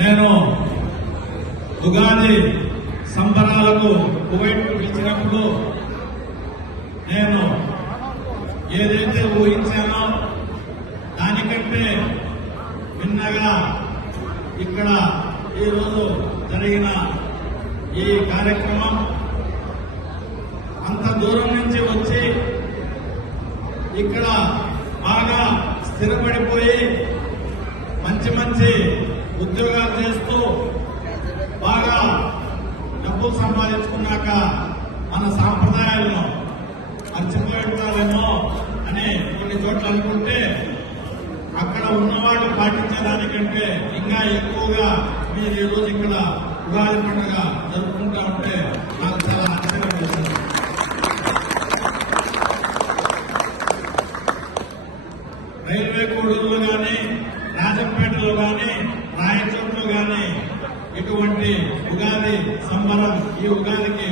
నేను ఉగాది సంబరాలకు కువైట్ పిలిచినప్పుడు నేను ఏదైతే ఊహించానో దానికంటే భిన్నగా ఇక్కడ ఈరోజు జరిగిన ఈ కార్యక్రమం అంత దూరం నుంచి వచ్చి ఇక్కడ బాగా స్థిరపడిపోయి మంచి మంచి ఉద్యోగాలు చేస్తూ బాగా డబ్బులు సంపాదించుకున్నాక మన సాంప్రదాయాలను మర్చిపోతారేమో అని కొన్ని చోట్ల అనుకుంటే అక్కడ ఉన్నవాళ్ళు పాటించేదానికంటే ఇంకా ఎక్కువగా మీరు ఈ రోజు ఇక్కడ ఉగాది పండుగ జరుపుకుంటా ఉంటే నాకు చాలా ఆశ్చర్యం వేస్తుంది. రైల్వే కోడూరులో కానీ రాజంపేటలో కానీ రాయచోట్లో కానీ ఇటువంటి ఉగాది సంబరం ఈ ఉగాదికి